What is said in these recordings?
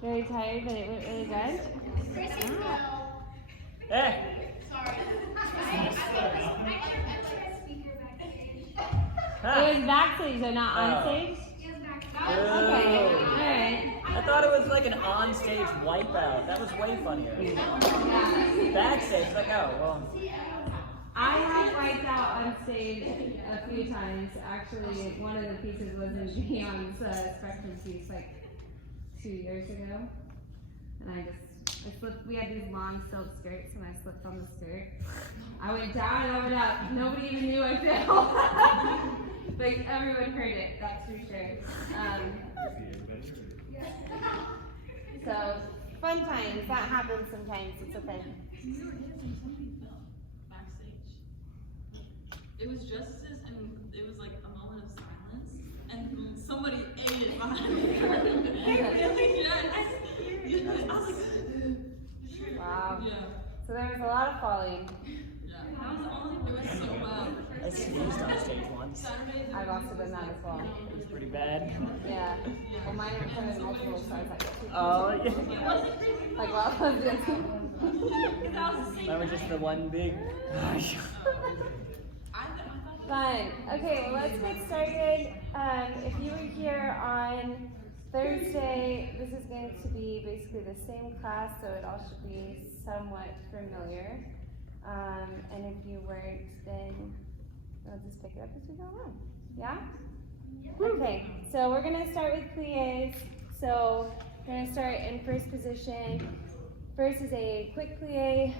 Very tired, but it went really good? Hey! Sorry. It was backstage, though, not on stage? Okay, alright. I thought it was like an on-stage wipeout. That was way funnier. Backstage, like, oh, well. I have wiped out on stage a few times. Actually, one of the pieces was in Beyond's Spectrum piece like 2 years ago. And I slipped. We had these long silk skirts, and I slipped on the skirt. I went down and I went up. Nobody even knew I fell. But everyone heard it, that's for sure. So, fun times. That happens sometimes. It's okay. It was just as, and it was like a moment of silence, and somebody ate it behind the curtain. Wow. Yeah. So there was a lot of falling. Yeah. That was the only, it was so loud. I sneezed on stage once. I've also done that as well. It was pretty bad. Yeah. Well, mine were kind of multiple, so I was like, Oh, yeah. like while I was dancing. Mine was just the one big. Fun. Okay, well, let's get started. If you were here on Thursday, this is going to be basically the same class, so it all should be somewhat familiar. And if you weren't, then we'll just pick it up as we go along. Yeah? Okay, so we're going to start with pliés. So we're going to start in first position. First is a quick plié,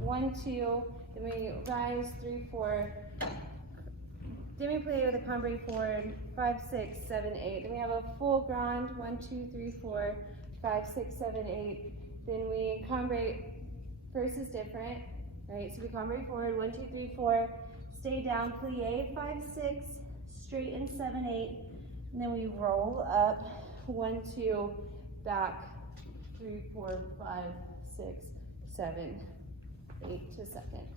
1, 2, then we rise, 3, 4. Demi-plie with a cambray forward, 5, 6, 7, 8. Then we have a full grand, 1, 2, 3, 4, 5, 6, 7, 8. Then we cambray, first is different, right? So we cambray forward, 1, 2, 3, 4, stay down, plie, 5, 6, straighten, 7, 8. And then we roll up, 1, 2, back, 3, 4, 5, 6, 7, 8 to second.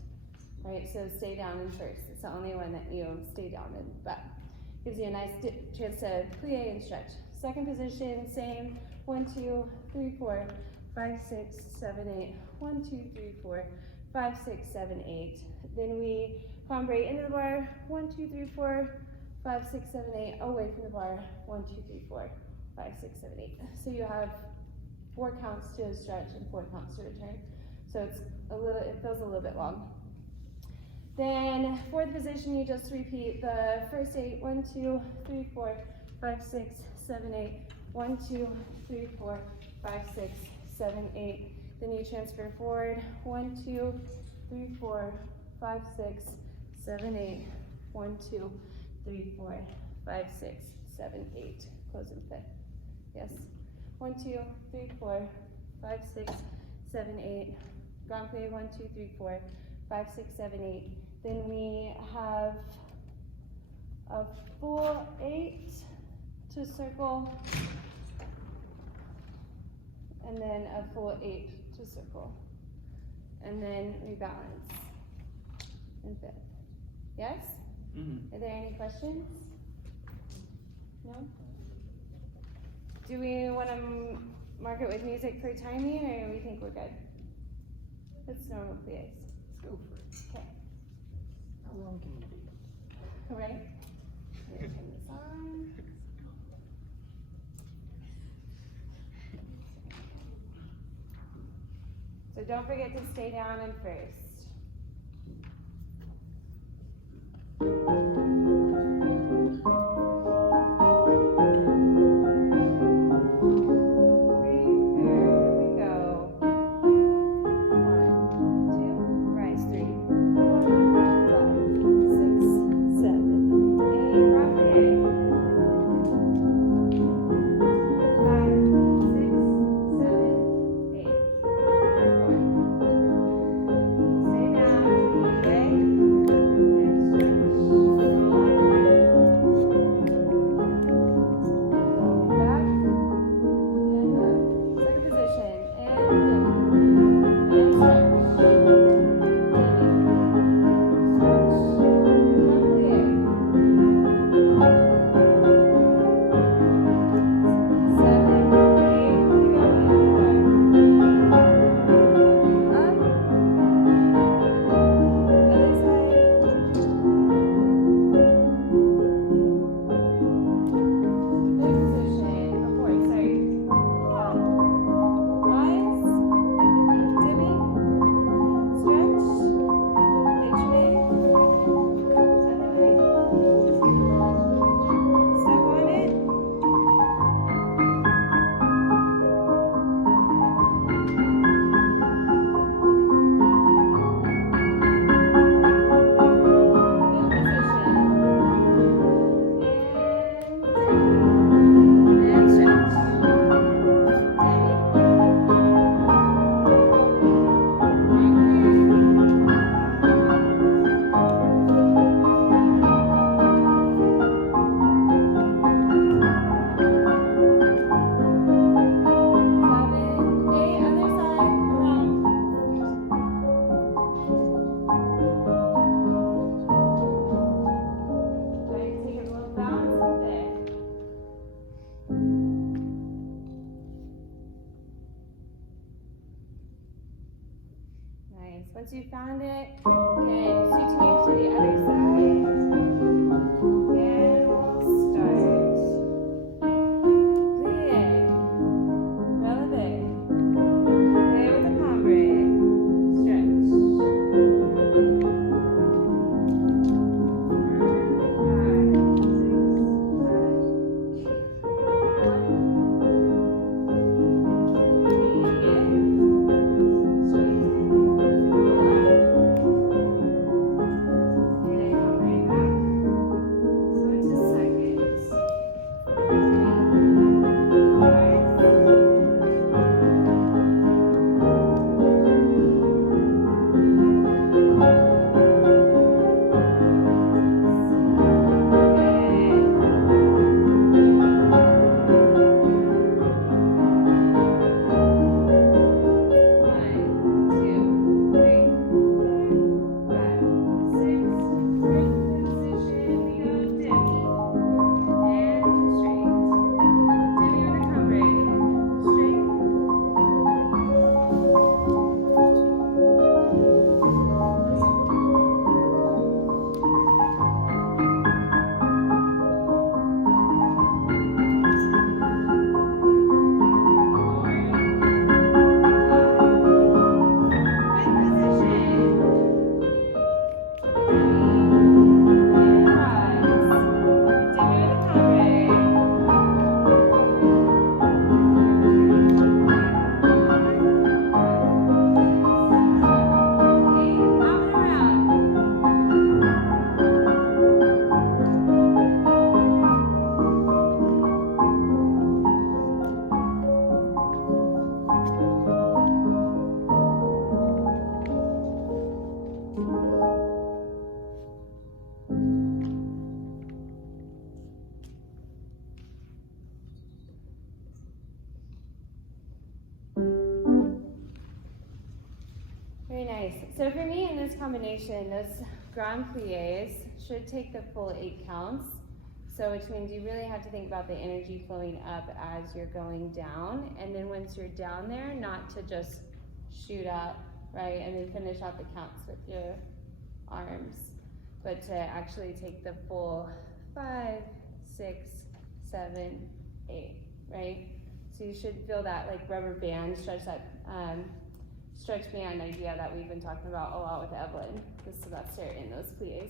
Right, so stay down in first. It's the only one that you stay down in, but gives you a nice chance to plie and stretch. Second position, same. 1, 2, 3, 4, 5, 6, 7, 8. 1, 2, 3, 4, 5, 6, 7, 8. Then we cambray into the bar. 1, 2, 3, 4, 5, 6, 7, 8. Away from the bar. 1, 2, 3, 4, 5, 6, 7, 8. So you have 4 counts to stretch and 4 counts to return. So it's it feels a little bit long. Then fourth position, you just repeat the first 8. 1, 2, 3, 4, 5, 6, 7, 8. 1, 2, 3, 4, 5, 6, 7, 8. Then you transfer forward. 1, 2, 3, 4, 5, 6, 7, 8. 1, 2, 3, 4, 5, 6, 7, 8. Close and fit. Yes. 1, 2, 3, 4, 5, 6, 7, 8. Grand plie. 1, 2, 3, 4, 5, 6, 7, 8. Then we have a full 8 to circle, and then a full 8 to circle, and then we balance and fifth. Yes? Mm-hmm. Are there any questions? No? Do we want to mark it with music for timing, or do we think we're good? It's normal pliés. Let's go for it. Okay. How long can you be? All right. I'm gonna turn this on. So don't forget to stay down in first. Nice. Once you found it, good. Switch your to the other side. And we'll start. Plie. Releve. Plie with the cambre. Stretch. 'Nice. So for me in this combination, those grand pliés should take the full 8 counts. So which means you really have to think about the energy flowing up as you're going down. And then once you're down there, not to just shoot up, right? And then finish out the counts with your arms, but to actually take the full 5, 6, 7, 8, right? So you should feel that like rubber band, stretch that stretch band idea that we've been talking about a lot with Evelyn, just so that's there in those pliés.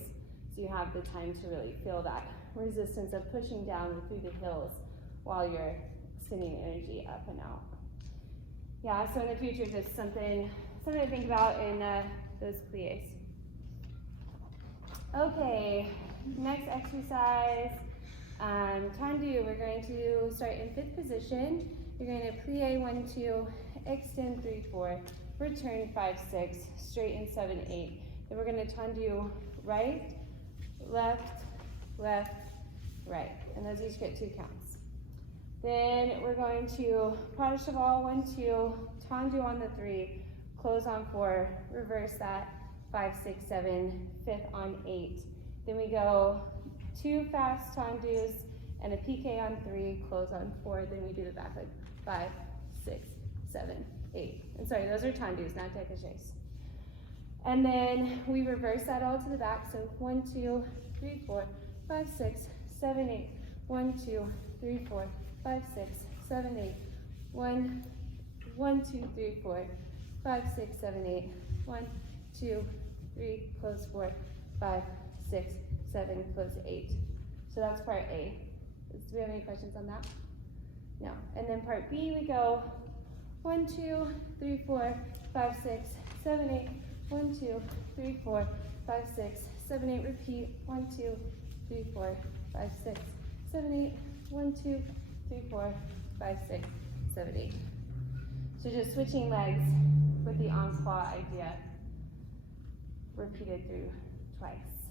So you have the time to really feel that resistance of pushing down through the heels while you're sending energy up and out. Yeah, so in the future, just something to think about in those pliés. Okay, next exercise, tendu. We're going to start in 5th position. You're going to plie 1, 2, extend 3, 4, return 5, 6, straighten 7, 8. Then we're going to tendu right, left, left, right. And those each get 2 counts. Then we're going to pas de cheval 1, 2, tendu on the 3, close on 4, reverse that, 5, 6, 7, 5th on 8. Then we go 2 fast tendus and a piqué on 3, close on 4. Then we do the back leg, 5, 6, 7, 8. And sorry, those are tendus, not déchets. And then we reverse that all to the back. So 1, 2, 3, 4, 5, 6, 7, 8. 1, 2, 3, 4, 5, 6, 7, 8. 1, 2, 3, 4, 5, 6, 7, 8. 1, 2, 3, close 4, 5, 6, 7, close 8. So that's part A. Do we have any questions on that? No. And then part B, we go 1, 2, 3, 4, 5, 6, 7, 8. 1, 2, 3, 4, 5, 6, 7, 8. Repeat. 1, 2, 3, 4, 5, 6, 7, 8. 1, 2, 3, 4, 5, 6, 7, 8. So just switching legs with the en-croix idea. Repeated through twice,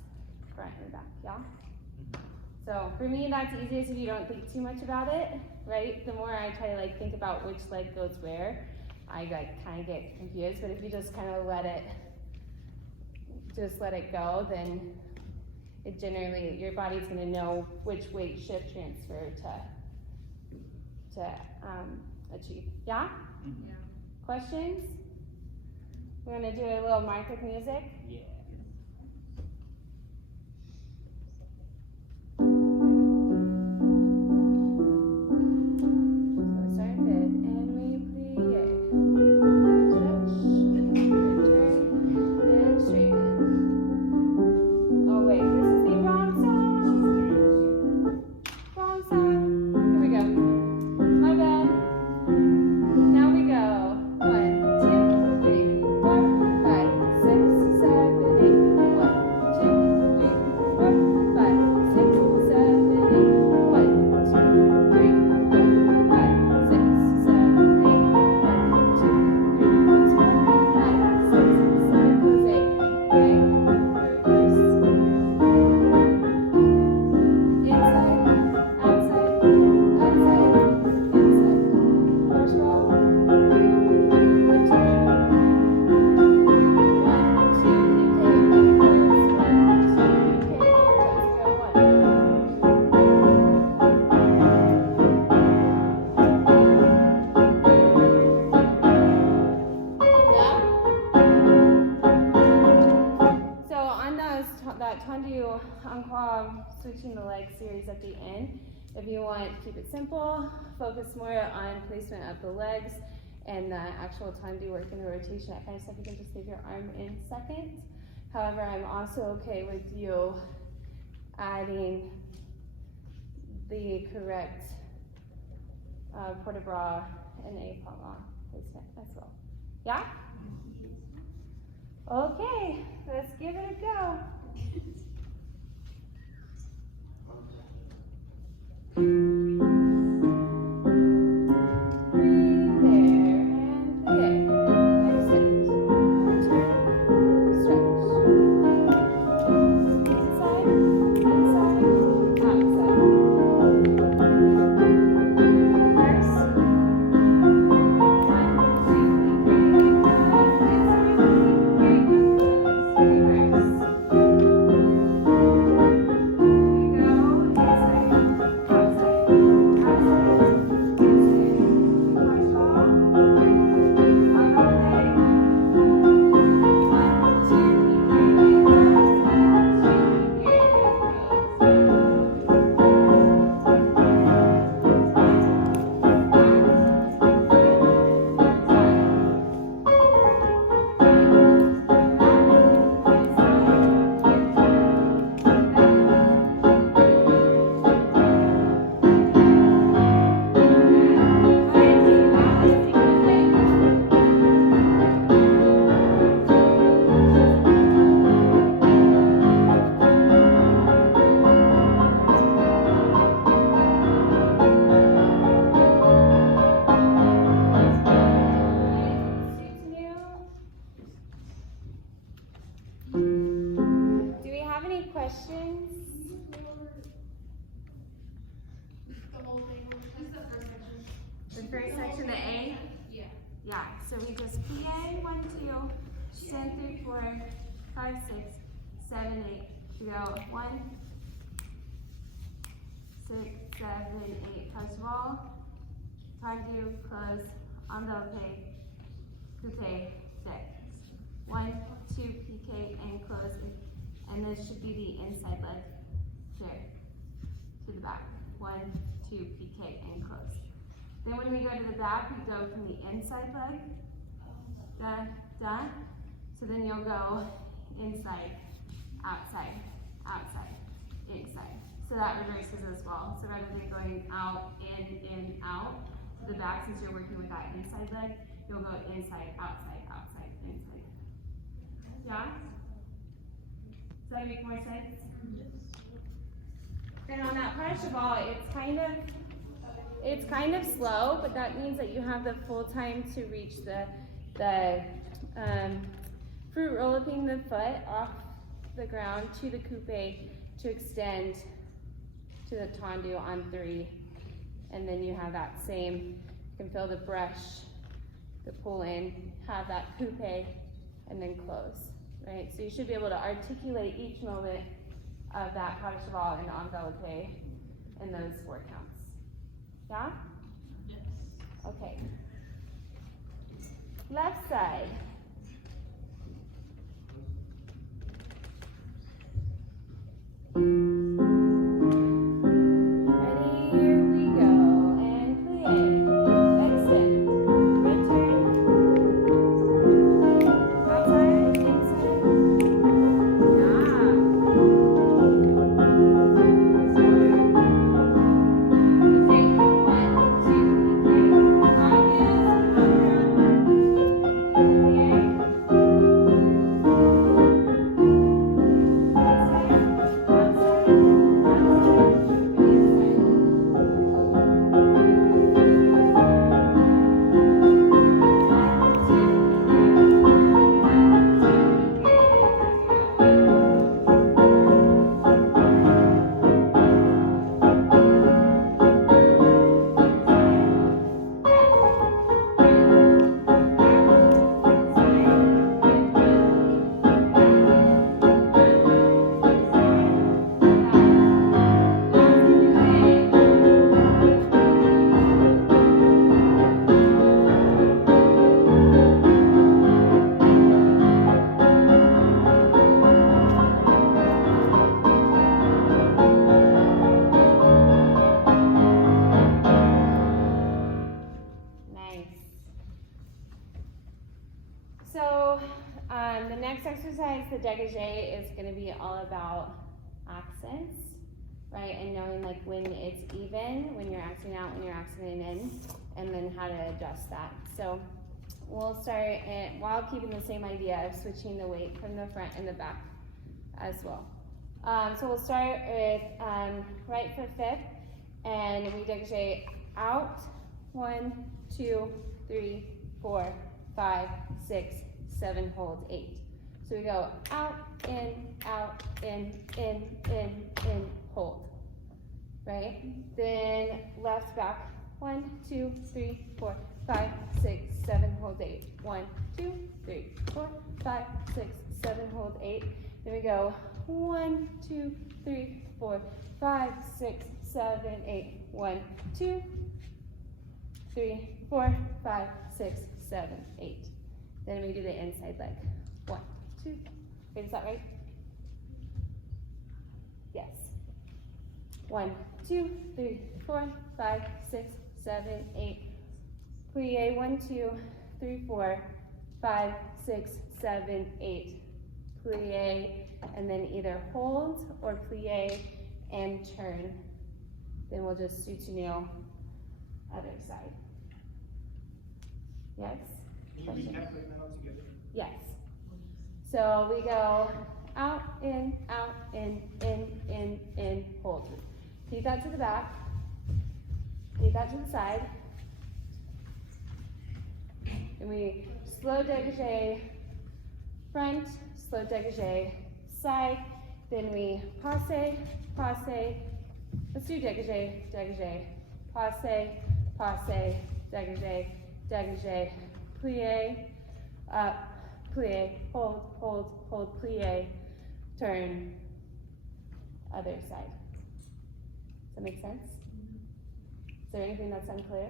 front and back, yeah? So for me, that's easiest if you don't think too much about it, right? The more I try to think about which leg goes where, I kind of get confused, but if you just kind of let it go, then it generally, your body's gonna know which weight shift transfer to achieve, yeah? Yeah. Questions? We're gonna do a little mark with music. Yeah. So we start in fifth and we plie. Stretch, return, and straighten. Oh wait, this is the wrong song. Wrong song. Here we go. My bad. Now we go. 1, 2, 3, 4, 5, 6, 7, 8. 1, 2, 3, 4, 5, 6, 7, 8. 1, 2, 3, 4, 5, 6, 7, 8. 1, 2, 3, 4, 5, 6, 7, 8. Okay. Reverse. Inside, outside, outside, inside. Push roll. Return. 1, 2, PK, close. 1, 2, PK, close. Go 1. Yeah? So on that tendu encore switching the leg series at the end, if you want to keep it simple, focus more on placement of the legs and the actual tendu work in the rotation, that kind of stuff, you can just leave your arm in second. However, I'm also okay with you adding the correct port de bras and a palma placement as well. Yeah? Okay, let's give it a go. Breathe there and plie. 5, 6. Return, stretch. Inside, inside, outside. Reverse. 1, 2, 3, 4, inside, 3, close. Reverse. We go inside, outside, outside, inside. Push ball. On the leg. 1, 2, PK, close. 1, 2, PK, Do we have any questions? The whole thing, just the first section. The first section, the A? Yeah. Yeah, so we just plie, 1, 2, stand 3, 4, 5, 6, 7, 8. We go 1, 6, 7, 8. Touch ball. Tendu, close, envelope, coupe, stick. 1, 2, PK, and close. And this should be the inside leg. There. To the back. 1, 2, PK, and close. Then when we go to the back, we go from the inside leg. Da, da. So then you'll go inside, outside, outside, inside. So that reverses as well. So rather than going out, in, out, to the back, since you're working with that inside leg, you'll go inside, outside, outside, inside. Yeah? Does that make more sense? Then on that pressure ball, it's kind of slow, but that means that you have the full time to reach the fruit roll-upping the foot off the ground to the coupe to extend to the tendu on 3. And then you have that same, you can feel the brush, the pull in, have that coupe, and then close, right? So you should be able to articulate each moment of that pas de cheval and envelope in those 4 counts. Yeah? Yes. Okay. Left side. So the next exercise, the dégagé, is going to be all about accents, right? And knowing like when it's even, when you're accenting out, when you're accenting in, and then how to adjust that. So we'll start while keeping the same idea of switching the weight from the front and the back as well. So we'll start with right foot fifth, and we dégagé out. 1, 2, 3, 4, 5, 6, 7, hold 8. So we go out, in, hold. Right? Then left back. 1, 2, 3, 4, 5, 6, 7, hold 8. 1, 2, 3, 4, 5, 6, 7, hold 8. Then we go 1, 2, 3, 4, 5, 6, 7, 8. 1, 2, 3, 4, 5, 6, 7, 8. Then we do the inside leg. 1, 2. Wait, is that right? Yes. 1, 2, 3, 4, 5, 6, 7, 8. Plie. 1, 2, 3, 4, 5, 6, 7, 8. Plie, and then either hold or plie and turn. Then we'll just soutenu other side. Yes? Can you recap that all together? Yes. So we go out, in, hold. Keep that to the back. Keep that to the side. And we slow dégagé front, slow dégagé side. Then we passe, passe. Let's do dégagé, dégagé. Passe, passe, dégagé, dégagé. Plie, up, plie, hold, hold, hold, plie, turn, other side. Does that make sense? Is there anything that's unclear?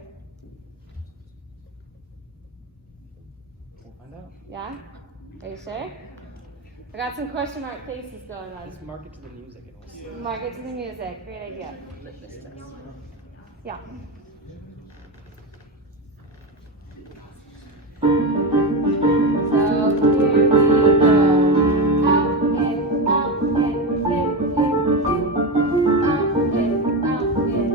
We'll find out. Yeah? Are you sure? I got some question mark faces going on. Just mark it to the music and we'll see. Mark it to the music. Great idea. Yeah. So here we go. Out, in, out, in, out, in, out, in,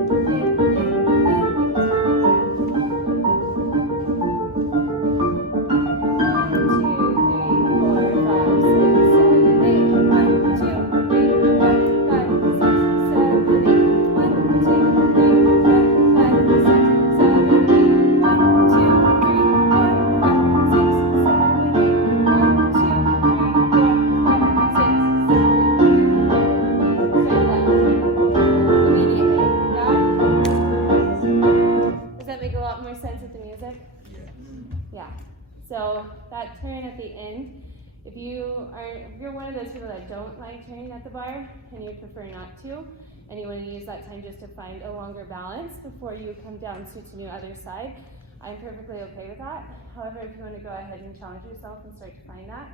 So that turn at the end, if you're one of those people that don't like turning at the bar and you prefer not to, and you want to use that time just to find a longer balance before you come down to the other side, I'm perfectly okay with that. However, if you want to go ahead and challenge yourself and start to find that,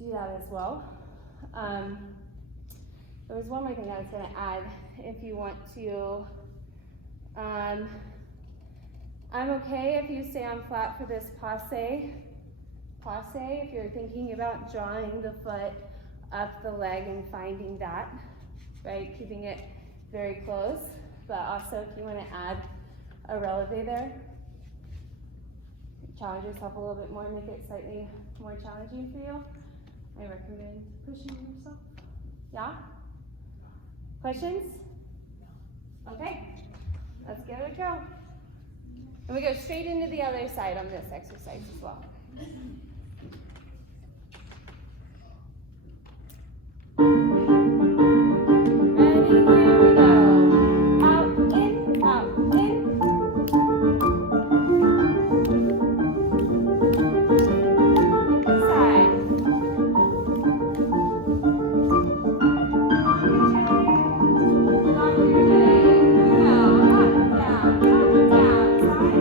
do that as well. There was one more thing I was going to add. If you want to, I'm okay if you stay on flat for this passe. Passe, if you're thinking about drawing the foot up the leg and finding that, right? Keeping it very close, but also if you want to add a releve there, challenge yourself a little bit more, make it slightly more challenging for you. I recommend pushing yourself. Yeah? Questions? Okay, let's give it a go. And we go straight into the other side on this exercise as well. Ready, here we go. Out, in, out, in. This side. Lock your leg. Here we go. Up, down, side.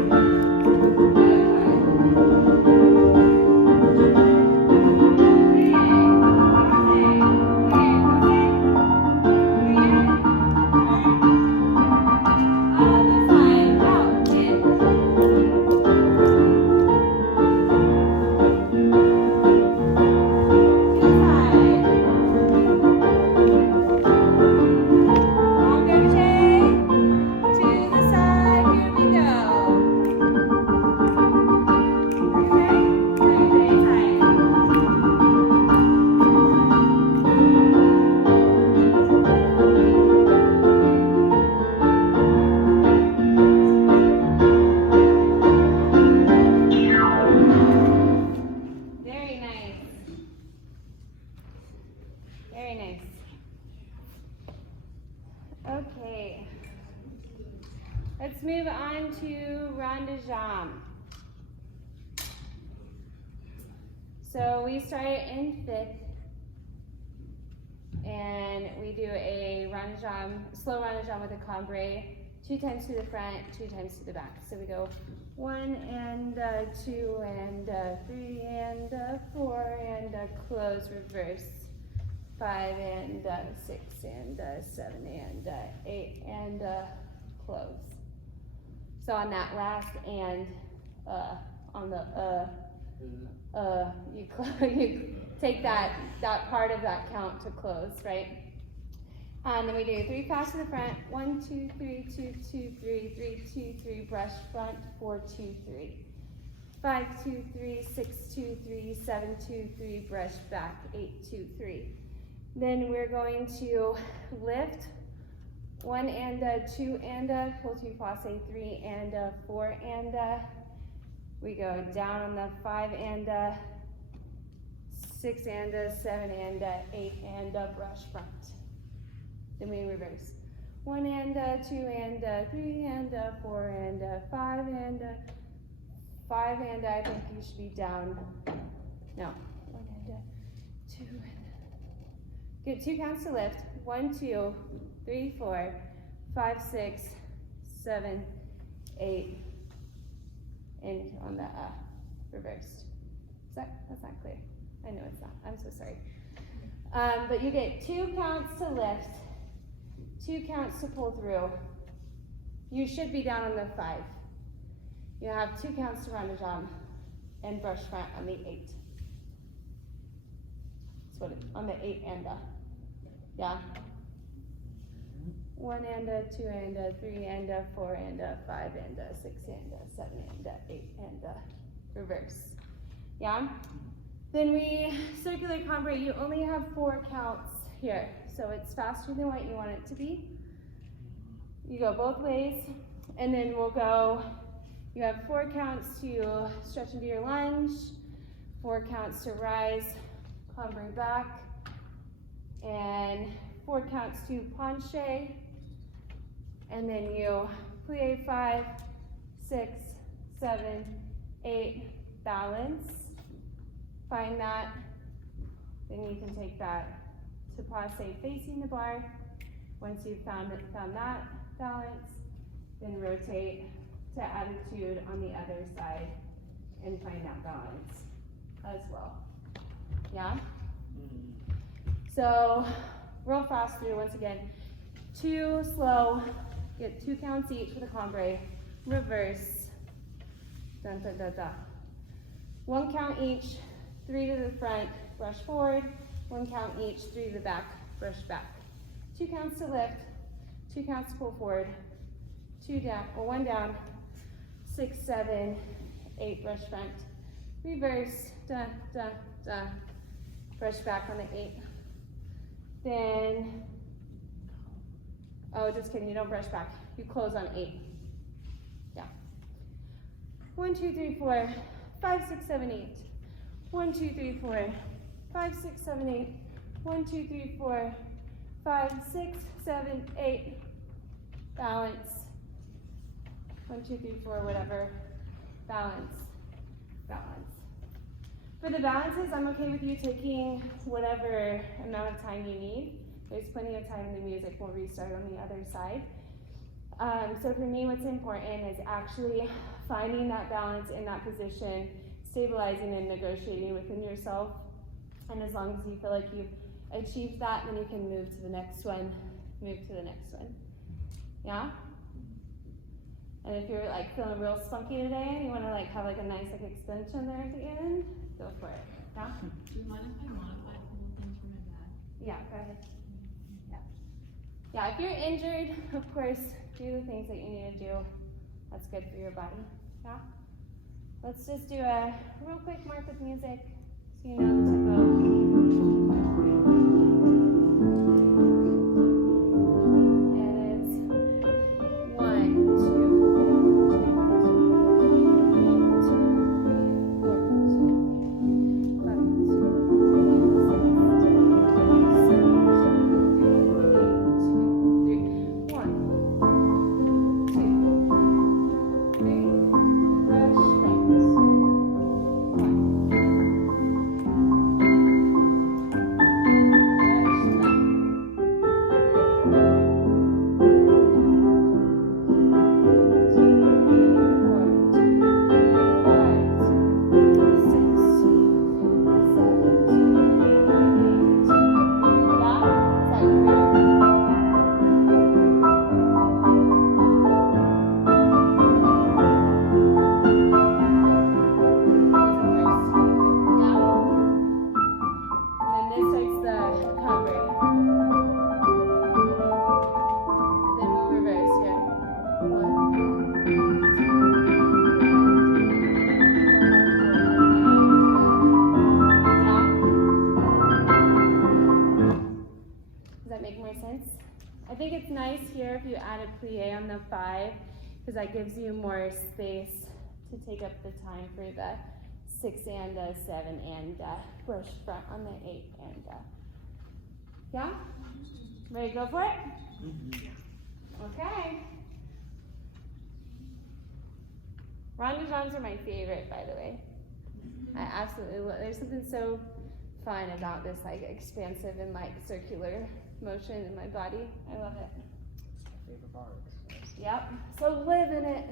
Very nice. Okay. Let's move on to rond de jambe. So we start in fifth, and we do a rond de jambe, slow rond de jambe with a cambre, 2 times to the front, 2 times to the back. So we go 1 and 2 and 3 and 4 and close, reverse. 5 and 6 and 7 and 8 and close. So on that last and on the you take that part of that count to close, right? And then we do 3 fast to the front. 1, 2, 3, 2, 2, 3, 3, 2, 3, brush front, 4, 2, 3. 5, 2, 3, 6, 2, 3, 7, 2, 3, brush back, 8, 2, 3. Then we're going to lift 1 and 2 and pull to passe, 3 and 4 and we go down on the 5 and 6 and 7 and 8 and brush front. Then we reverse 1 and 2 and 3 and 4 and 5 and 5 and I think you should be down. No, 1 and 2 and get 2 counts to lift. 1, 2, 3, 4, 5, 6, 7, 8, and on the reversed. That's not clear. I know it's not. I'm so sorry. But you get 2 counts to lift, 2 counts to pull through. You should be down on the 5. You have 2 counts to rond de jambe and brush front on the 8. That's what on the 8 and yeah. 1 and 2 and 3 and 4 and 5 and 6 and 7 and 8 and reverse. Yeah? Then we circular cambre. You only have 4 counts here, so it's faster than what you want it to be. You go both ways, and then we'll go, you have 4 counts to stretch into your lunge, 4 counts to rise, cambre back, and 4 counts to penché, and then you plie 5, 6, 7, 8, balance. Find that, then you can take that to passe facing the bar. Once you've found that balance, then rotate to attitude on the other side and find that balance as well. Yeah? So, real fast through once again. 2 slow, get 2 counts each with a cambre, reverse, dun, dun, dun, dun. 1 count each, 3 to the front, brush forward, 1 count each, 3 to the back, brush back. 2 counts to lift, 2 counts to pull forward, 2 down, or 1 down, 6, 7, 8, brush front, reverse, da, da, da, brush back on the 8. Then, oh, just kidding, you don't brush back. You close on 8. Yeah. 1, 2, 3, 4, 5, 6, 7, 8. 1, 2, 3, 4, 5, 6, 7, 8. 1, 2, 3, 4, 5, 6, 7, 8. Balance. 1, 2, 3, 4, whatever. Balance. Balance. For the balances, I'm okay with you taking whatever amount of time you need. There's plenty of time in the music. We'll restart on the other side. So for me, what's important is actually finding that balance in that position, stabilizing and negotiating within yourself. And as long as you feel like you've achieved that, then you can move to the next one, move to the next one. Yeah? And if you're like feeling real spunky today and you want to like have like a nice like extension there at the end, go for it. Yeah? Do you mind if I modify a couple things for my dad? Yeah, go ahead. Yeah. Yeah, if you're injured, of course, do the things that you need to do. That's good for your body. Yeah? Let's just do a real quick mark with music so you know the tempo. I think it's nice here if you add a plie on the 5, because that gives you more space to take up the time for the 6 and 7 and push front on the 8 and yeah? Ready to go for it? Okay. Ronde-jambs are my favorite, by the way. I absolutely love, there's something so fun about this like expansive and like circular motion in my body. I love it. It's my favorite bar exercise. Yep. So live in it.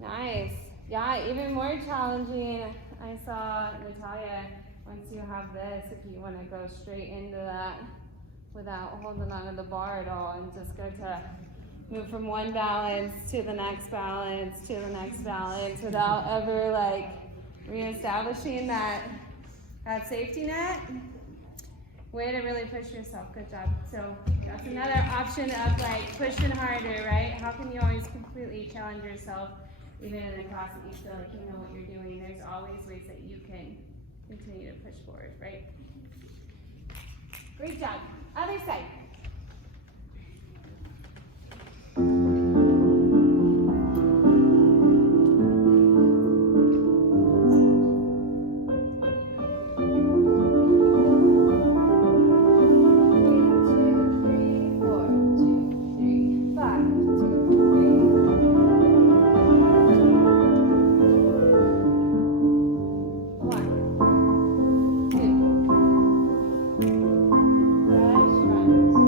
Nice. Yeah, even more challenging. I saw Natalia, once you have this, if you want to go straight into that without holding onto the bar at all and just go to move from one balance to the next balance to the next balance without ever like reestablishing that safety net. Way to really push yourself. Good job. So that's another option of like pushing harder, right? How can you always completely challenge yourself, even in a class that you feel like you know what you're doing? There's always ways that you can continue to push forward, right? Great job. Other side. Fresh runs.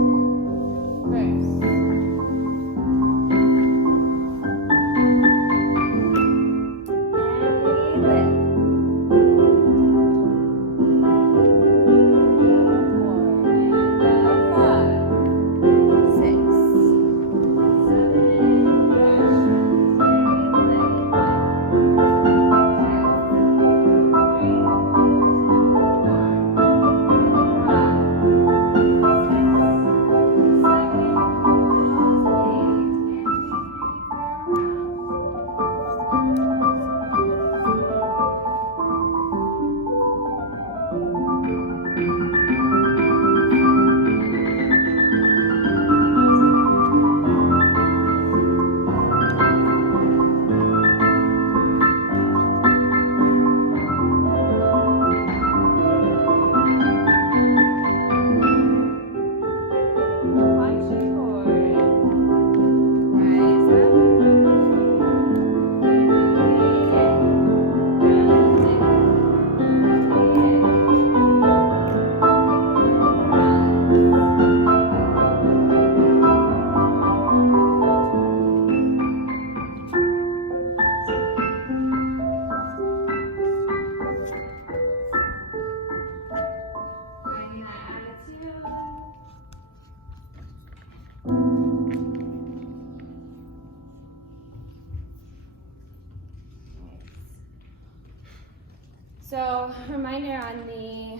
So, reminder on the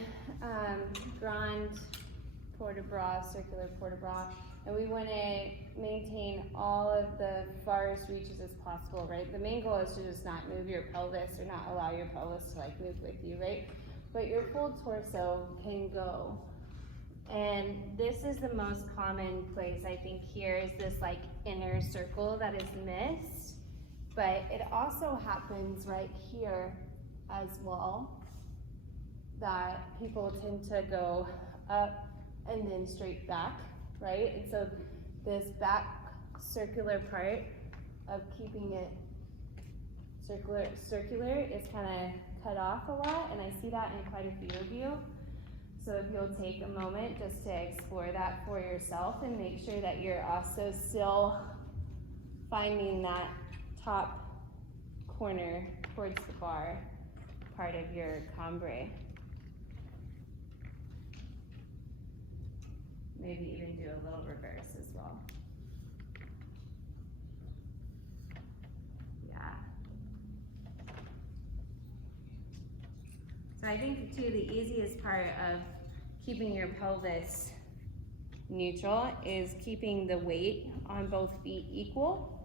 grand port de bras, circular port de bras, and we want to maintain all of the farthest reaches as possible, right? The main goal is to just not move your pelvis or not allow your pelvis to like move with you, right? But your full torso can go. And this is the most common place, I think, here is this like inner circle that is missed, but it also happens right here as well, that people tend to go up and then straight back, right? And so this back circular part of keeping it circular is kind of cut off a lot, and I see that in quite a few of you. So if you'll take a moment just to explore that for yourself and make sure that you're also still finding that top corner towards the bar part of your cambre. Maybe even do a little reverse as well. Yeah. So I think too the easiest part of keeping your pelvis neutral is keeping the weight on both feet equal.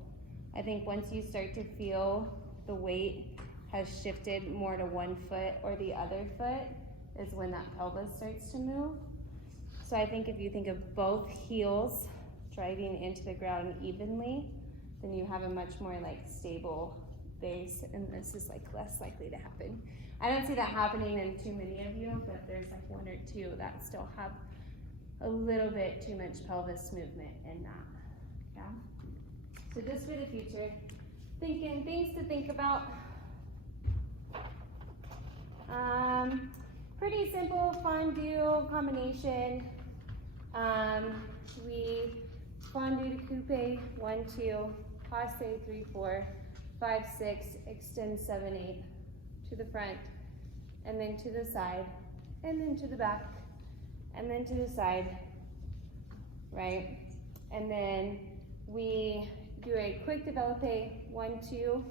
I think once you start to feel the weight has shifted more to one foot or the other foot is when that pelvis starts to move. So I think if you think of both heels driving into the ground evenly, then you have a much more like stable base, and this is like less likely to happen. I don't see that happening in too many of you, but there's like one or two that still have a little bit too much pelvis movement in that, yeah? So just for the future, thinking things to think about. Pretty simple fondue combination. We fondue to coupe, 1, 2, passe 3, 4, 5, 6, extend 7, 8 to the front, and then to the side, and then to the back, and then to the side, right? And then we do a quick developpe, 1, 2,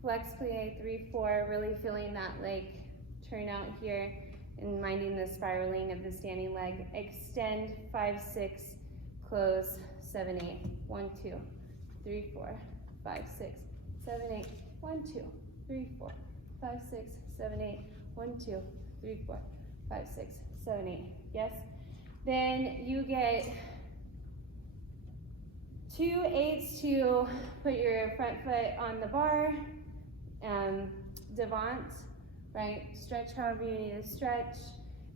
flex plie, 3, 4, really feeling that leg turn out here and minding the spiraling of the standing leg. Extend, 5, 6, close, 7, 8, 1, 2, 3, 4, 5, 6, 7, 8, 1, 2, 3, 4, 5, 6, 7, 8, 1, 2, 3, 4, 5, 6, 7, 8, yes? Then you get 2/8 to put your front foot on the bar, devant, right? Stretch however you need to stretch.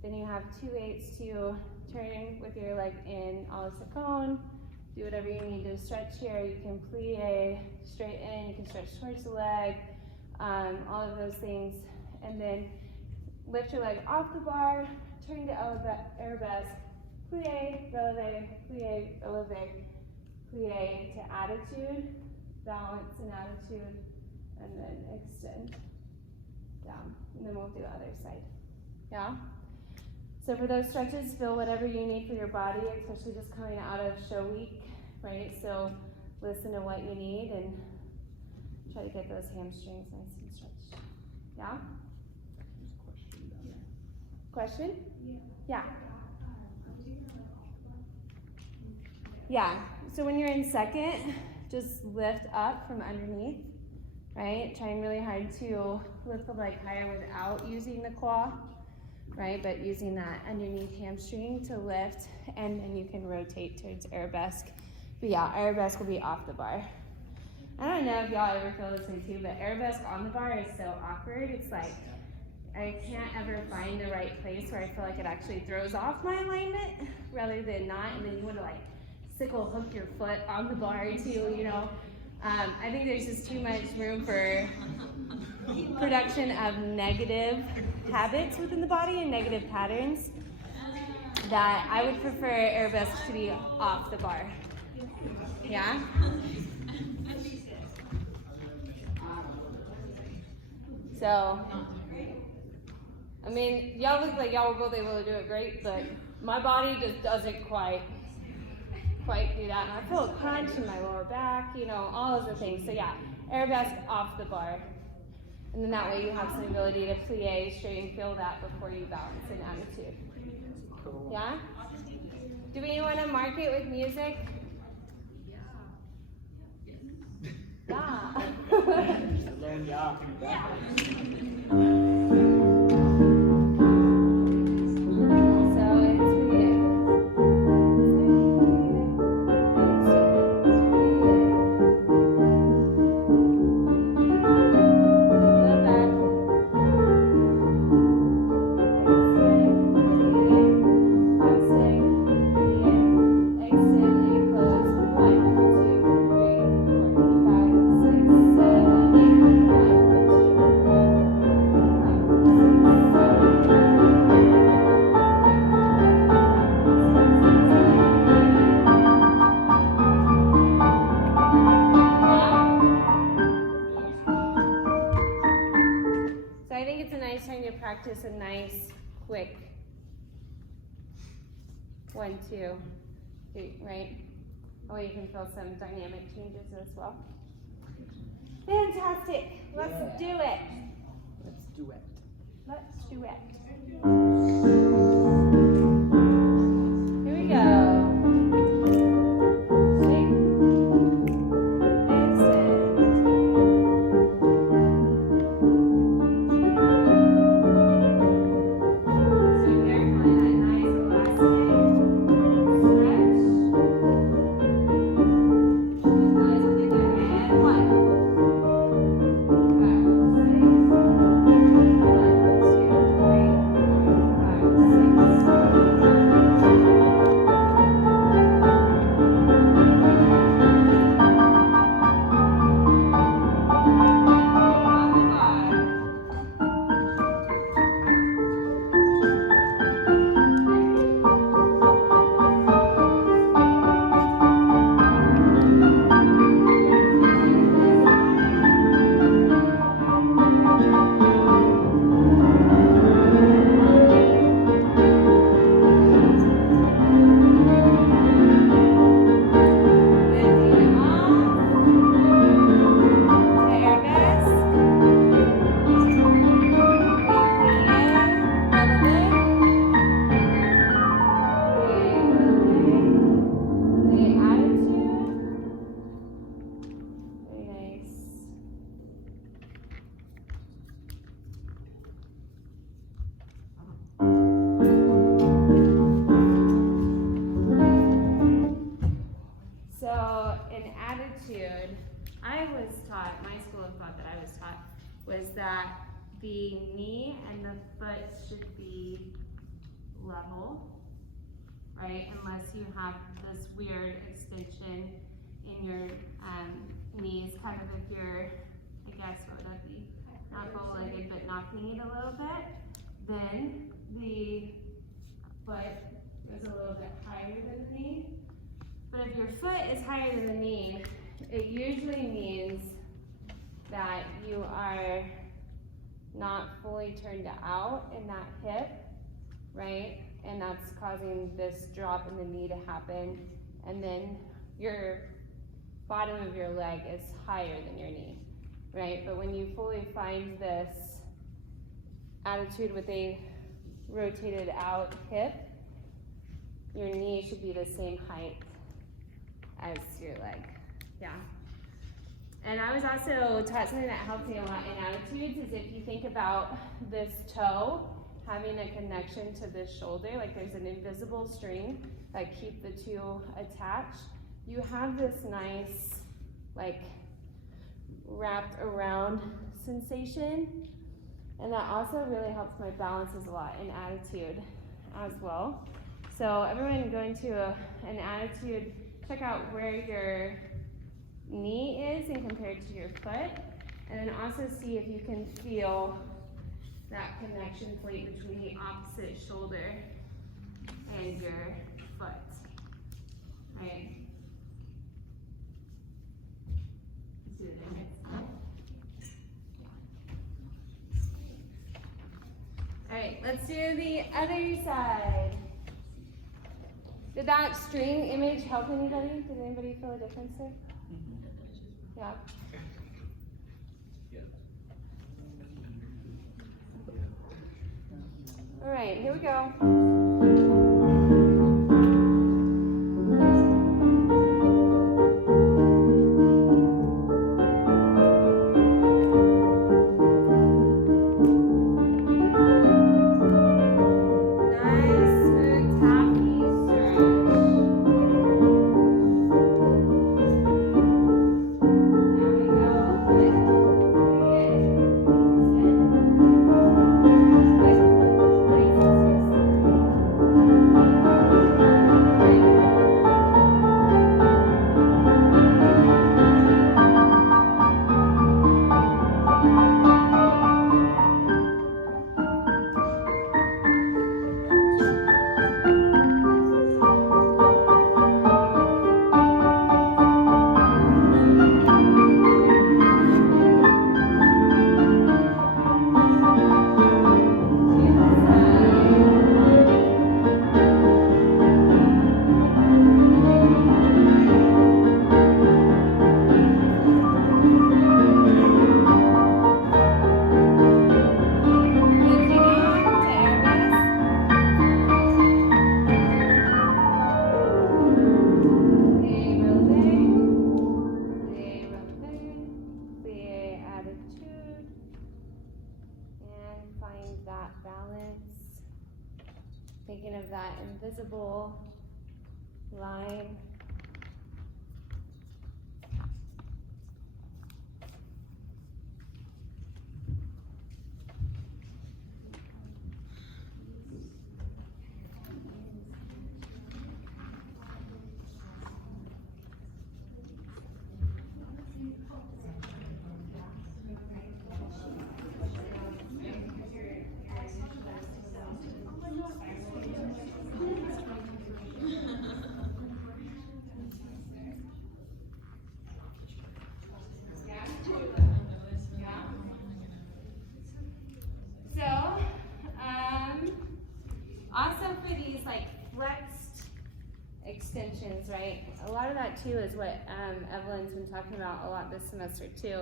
Then you have 2/8 to turn with your leg in a la second. Do whatever you need to stretch here. You can plie, straighten, you can stretch towards the leg, all of those things. And then lift your leg off the bar, turn to arabesque, plie, releve, plie, releve, plie to attitude, balance and attitude, and then extend down. And then we'll do the other side. Yeah? So for those stretches, feel whatever you need for your body, especially just coming out of show week, right? So listen to what you need and try to get those hamstrings nice and stretched. Yeah? Question? Yeah. Yeah. So when you're in second, just lift up from underneath, right? Trying really hard to lift the leg higher without using the claw, right? But using that underneath hamstring to lift, and then you can rotate towards arabesque. But yeah, arabesque will be off the bar. I don't know if y'all ever feel this way too, but arabesque on the bar is so awkward. It's like, I can't ever find the right place where I feel like it actually throws off my alignment rather than not, and then you want to like sickle hook your foot on the bar too, you know. I think there's just too much room for production of negative habits within the body and negative patterns that I would prefer arabesque to be off the bar. Yeah? So, I mean, y'all look like y'all were both able to do it great, but my body just doesn't quite do that. And I feel a crunch in my lower back, you know, all of the things. So yeah, arabesque off the bar. And then that way you have some ability to plie, straighten, feel that before you balance in attitude. Cool. Yeah? Do we want to mark it with music? Yeah. Learn yeah. So it's So I think it's a nice time to practice a nice, quick 1, 2, 3, right? Oh, you can feel some dynamic changes as well. Fantastic. Let's do it. Let's do it. Let's do it. Here we go. Shake. Extend. So you're feeling that nice elastic stretch. Keep eyes looking good. And 1. 'Cause that's causing this drop in the knee to happen, and then your bottom of your leg is higher than your knee, right? But when you fully find this attitude with a rotated out hip, your knee should be the same height as your leg, yeah. And I was also taught something that helped me a lot in attitudes is if you think about this toe having a connection to this shoulder, like there's an invisible string that keep the two attached, you have this nice, like, wrapped around sensation. And that also really helps my balances a lot in attitude as well. So everyone go into an attitude, check out where your knee is and compared to your foot, and then also see if you can feel that connection point between the opposite shoulder and your foot, right? Let's do the difference. All right, let's do the other side. Did that string image help anybody? Did anybody feel a difference there? Yeah. All right, here we go. Nice, smooth, happy stretch. There we go. Good. Good. Spin. Good. Nice, lifting off to airbus. Plie rotate, plie attitude, and find that balance. Thinking of that invisible line. So, also for these like flexed extensions, right? A lot of that too is what Evelyn's been talking about a lot this semester too,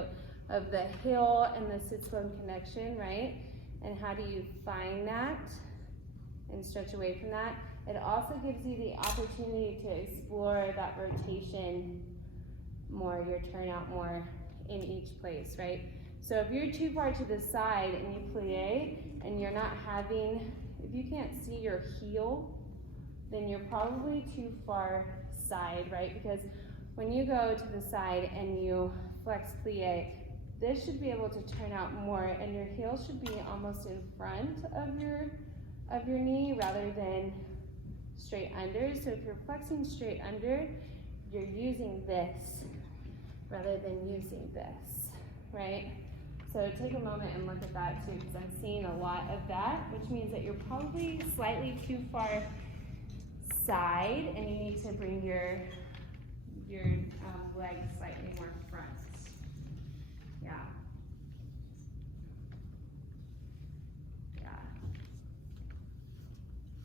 of the heel and the sit-bone connection, right? And how do you find that and stretch away from that? It also gives you the opportunity to explore that rotation more, your turnout more in each place, right? So if you're too far to the side and you plie and you're not having, if you can't see your heel, then you're probably too far side, right? Because when you go to the side and you flex plie, this should be able to turn out more and your heel should be almost in front of your knee rather than straight under. So if you're flexing straight under, you're using this rather than using this, right? So take a moment and look at that too, because I'm seeing a lot of that, which means that you're probably slightly too far side and you need to bring your leg slightly more front. Yeah. Yeah.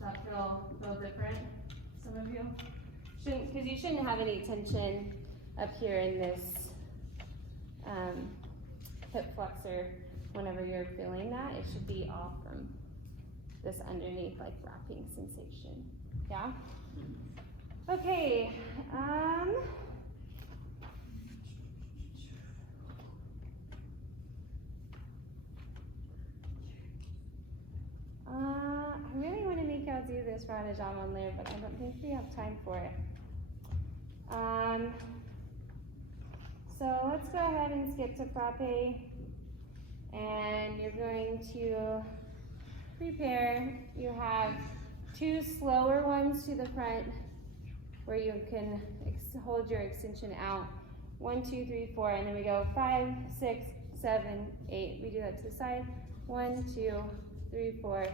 Does that feel different, some of you? Because you shouldn't have any tension up here in this hip flexor whenever you're feeling that. It should be all from this underneath like wrapping sensation. Yeah? Okay. I really want to make y'all do this Rana Jaman later, but I don't think we have time for it. So let's go ahead and skip to frappe, and you're going to prepare. You have two slower ones to the front where you can hold your extension out. 1, 2, 3, 4, and then we go 5, 6, 7, 8. We do that to the side. 1, 2, 3, 4,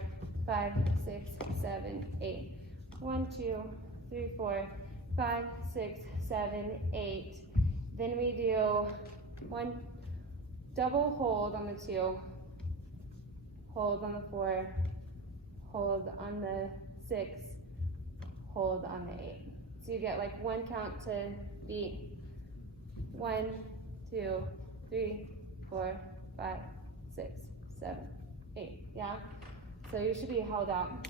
5, 6, 7, 8. 1, 2, 3, 4, 5, 6, 7, 8. Then we do one double hold on the 2, hold on the 4, hold on the 6, hold on the 8. So you get like one count to beat. 1, 2, 3, 4, 5, 6, 7, 8. Yeah? So you should be held out.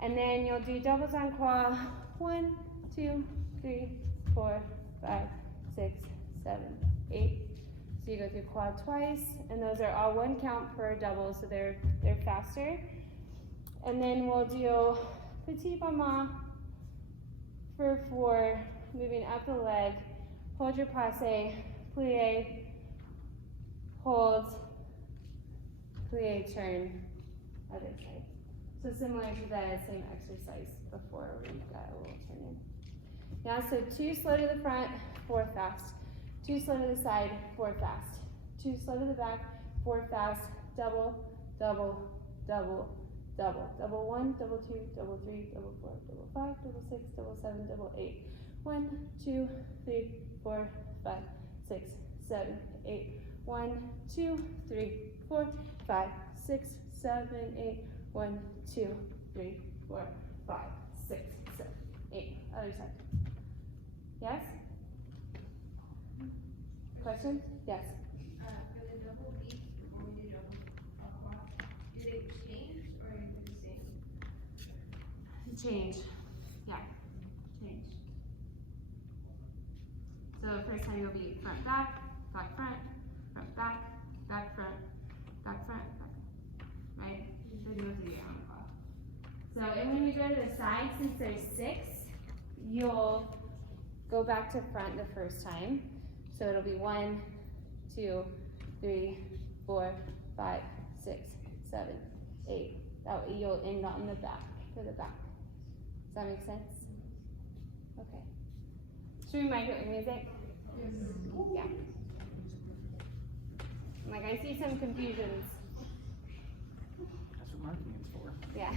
And then you'll do doubles on quad. 1, 2, 3, 4, 5, 6, 7, 8. So you go through quad twice, and those are all 1 count per double, so they're faster. And then we'll do petit pas main for 4, moving up the leg. Hold your passe, plie, hold, plie, turn, other side. So similar to the same exercise before where you got a little turn in. Now, so 2 slow to the front, 4 fast. 2 slow to the side, 4 fast. 2 slow to the back, 4 fast. Double, double, double, double. Double 1, double 2, double 3, double 4, double 5, double 6, double 7, double 8. 1, 2, 3, 4, 5, 6, 7, 8. 1, 2, 3, 4, 5, 6, 7, 8. 1, 2, 3, 4, 5, 6, 7, 8. Other side. Yes? Questions? Yes. For the double beats, before we do double quad, do they change or are they the same? Change. Yeah. Change. So first time you'll be front back, back front, front back, back front, back front, back. Right? Then you have to do your own quad. So and when you go to the side, since there's 6, you'll go back to front the first time. So it'll be 1, 2, 3, 4, 5, 6, 7, 8. That way you'll end on the back for the back. Does that make sense? Okay. Should we mic it with music? Yeah. Like I see some confusions. That's what marketing is for. Yeah.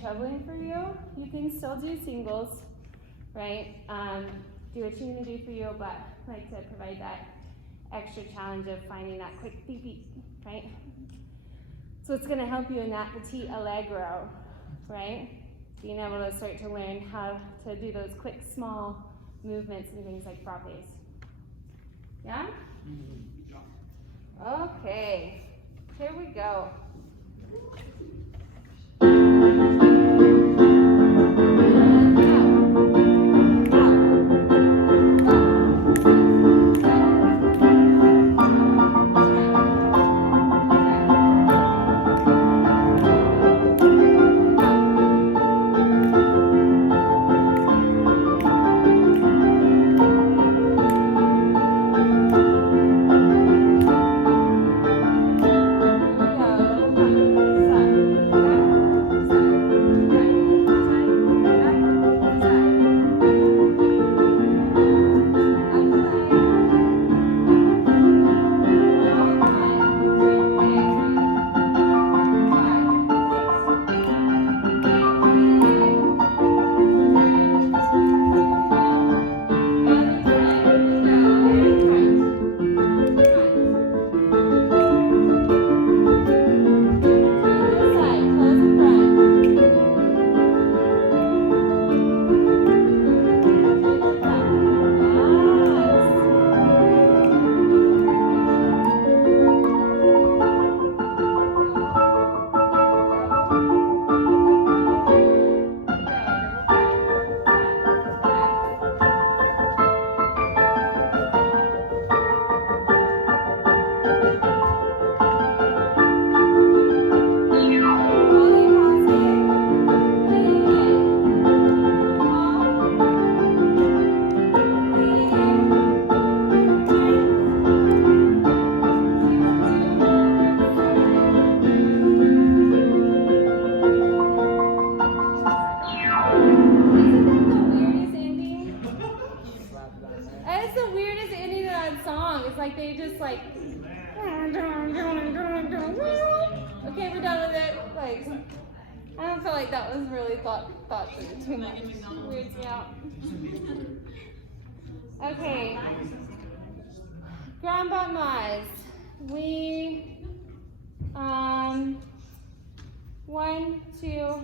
Troubling for you, you can still do singles, right? Do what you're gonna do for you, but I like to provide that extra challenge of finding that quick beep beep, right? So it's gonna help you in that petit allegro, right? Being able to start to learn how to do those quick, small movements and things like frappes. Yeah? Okay, here we go. Double That's the weirdest ending of that song. It's like they just like. Okay, we're done with it. Like, I don't feel like that was really thought through too much. Weirds me out. Okay. Grand Batmas. We 1, 2,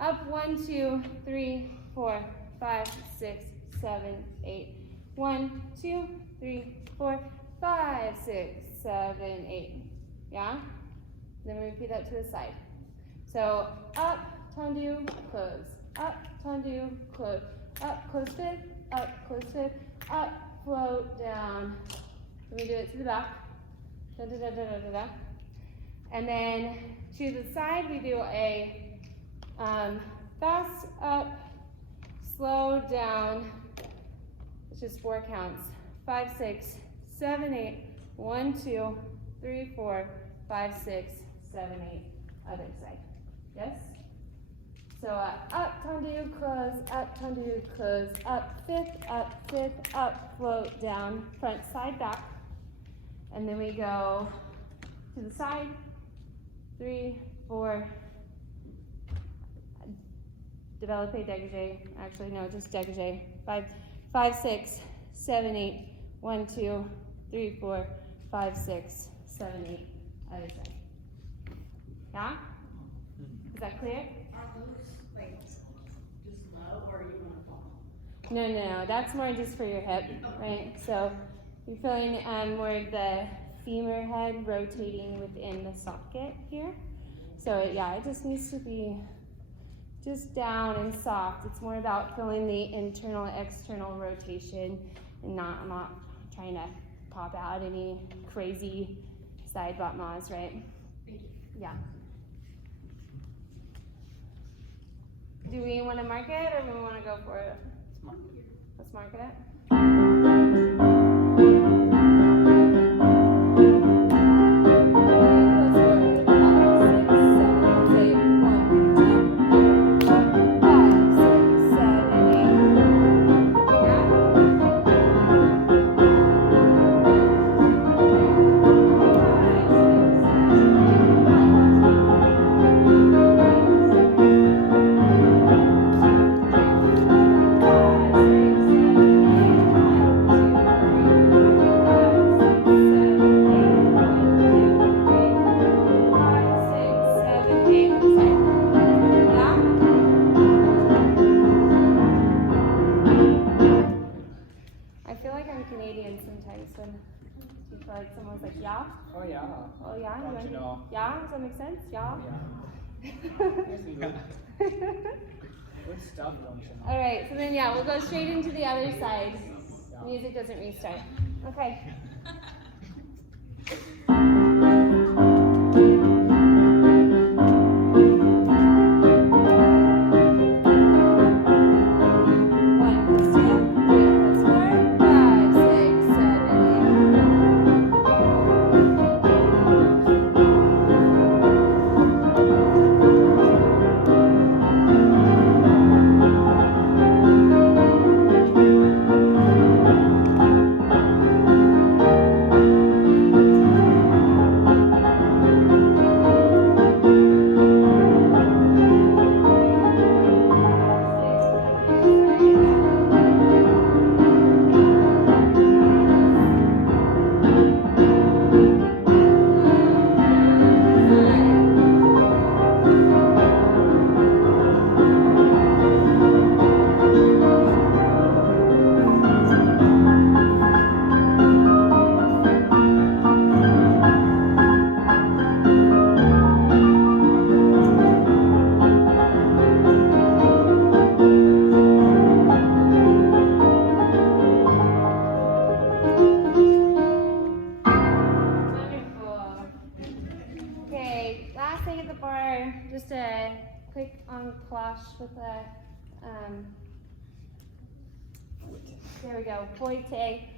up 1, 2, 3, 4, 5, 6, 7, 8. 1, 2, 3, 4, 5, 6, 7, 8. Yeah? Then we repeat that to the side. So up, tendu, close. Up, tendu, close. Up, close fifth, up, close fifth, up, float, down. Then we do it to the back. Da, da, da, da, da, da, da. And then to the side, we do a fast up, slow down. It's just 4 counts. 5, 6, 7, 8. 1, 2, 3, 4, 5, 6, 7, 8. Other side. Yes? So up, tendu, close, up, tendu, close, up, fifth, up, float, down, front, side, back. And then we go to the side. 3, 4. Développé, dégagé. Actually, no, just dégagé. 5, 6, 7, 8. 1, 2, 3, 4, 5, 6, 7, 8. Other side. Yeah? Is that clear? Are those like just low or you want to fall? No. That's more just for your hip, right? So you're feeling more of the femur head rotating within the socket here. So yeah, it just needs to be just down and soft. It's more about feeling the internal, external rotation, and I'm not trying to pop out any crazy side batmas, right? Thank you. Yeah. Do we want to mark it or do we want to go for it? Let's mark it. Oh yeah. Oh yeah? Don't you know? Yeah? Does that make sense? Yeah? Good stuff, don't you know? Alright, so then yeah, we'll go straight into the other side. Music doesn't restart. Okay. Just a quick encloche with a, there we go, forte.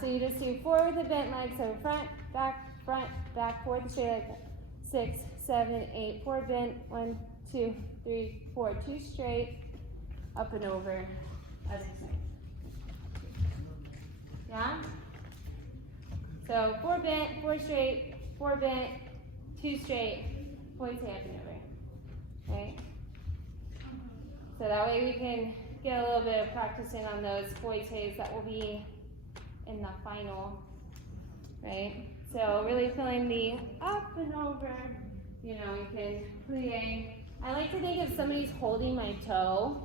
So you just do forward the bent leg, so front, back, forward the straight leg, 6, 7, 8, forward bent, 1, 2, 3, 4, 2 straight, up and over, other side. So 4 bent, 4 straight, 4 bent, 2 straight, pointe up and over. Right? So that way we can get a little bit of practice in on those pointes that will be in the final. Right? So really feeling the up and over. You know, we can plie. I like to think if somebody's holding my toe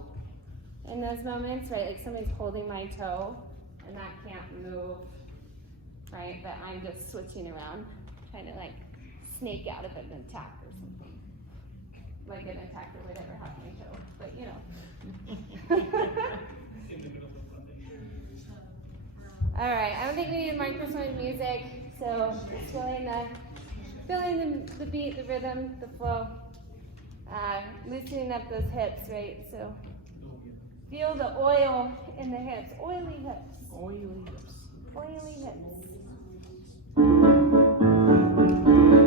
in those moments, right? Like somebody's holding my toe and that can't move, right? But I'm just switching around, trying to like snake out of an attack or something. Like an attacker would ever have my toe, but you know. All right, I don't think we need to mark this one with music, so just feeling the beat, the rhythm, the flow, loosening up those hips, right? So feel the oil in the hips, oily hips. Oily lips. Oily hips.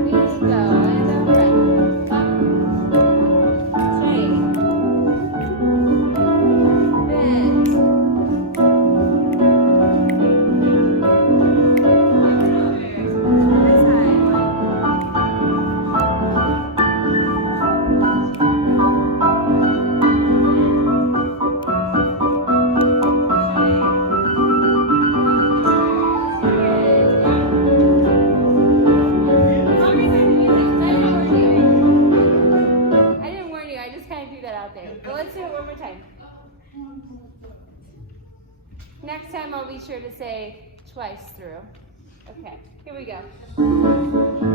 Here we go, and over. Up. Straight. Bend. Other side. I didn't warn you, I just kind of threw that out there. But let's do it one more time. Next time I'll be sure to say twice through. Okay, here we go.